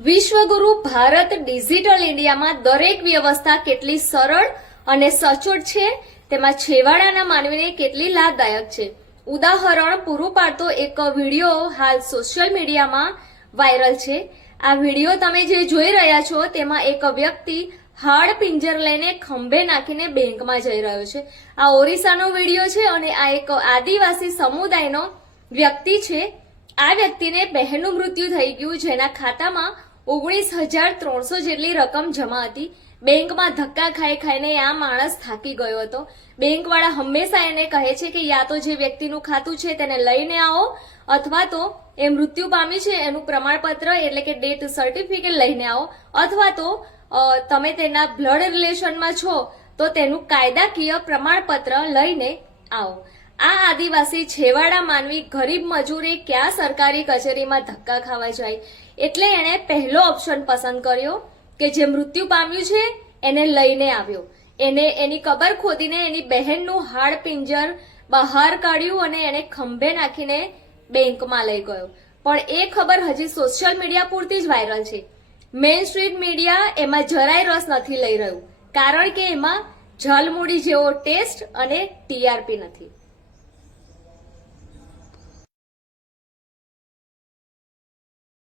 વિશ્વગુરુ Bharat digital ઇન્ડિયામાં દરેક વ્યવસ્થા કેટલી સરળ અને સચોટ છે, તેમાં છેવાડાના માનવીને કેટલી લાભદાયક છે. ઉદાહરણ પૂરું પાડતો એક વિડીયો હાલ સોશિયલ મીડિયામાં વાયરલ છે. આ વિડીયો તમે જે જોઈ રહ્યા છો તેમાં એક વ્યક્તિ હાડ પિંજર લઈને ખંભે નાખીને બેંકમાં જઈ રહ્યો છે. આ ઓરિસ્સાનો વિડીયો છે અને આ એક આદિવાસી સમુદાયનો વ્યક્તિ છે. આ વ્યક્તિને બહેનનું મૃત્યુ થઈ ગયું, જેના ખાતામાં 19,300 જેટલી રકમ જમા હતી. બેંકમાં ધક્કા ખાઈને આ માણસ થાકી ગયો હતો. બેંકવાળા હંમેશા એને કહે છે કે યા તો જે વ્યક્તિનું ખાતું છે તેને લઈને આવો, અથવા તો એ મૃત્યુ પામી છે એનું પ્રમાણપત્ર એટલે કે ડેથ સર્ટિફિકેટ લઈને આવો, અથવા તો તમે તેના બ્લડ રિલેશનમાં છો તો તેનું કાયદાકીય પ્રમાણપત્ર લઈને આવો. આ આદિવાસી છેવાડા માનવી ગરીબ મજૂરે ક્યાં સરકારી કચેરીમાં ધક્કા ખાવા જાય, એટલે એણે પહેલો ઓપ્શન પસંદ કર્યો કે જે મૃત્યુ પામ્યું છે એને લઈને આવ્યો. એને એની કબર ખોદીને એની બહેનનું હાડ પિંજર બહાર કાઢ્યું અને એને ખંભે નાખીને બેંકમાં લઈ ગયો. પણ એ ખબર હજી સોશિયલ મીડિયા પૂરતી જ વાયરલ છે. મેઇન સ્ટ્રીમ મીડિયા એમાં જરાય રસ નથી લઈ રહ્યું, કારણ કે એમાં ઝાલમુડી જેવો ટેસ્ટ અને ટીઆરપી નથી.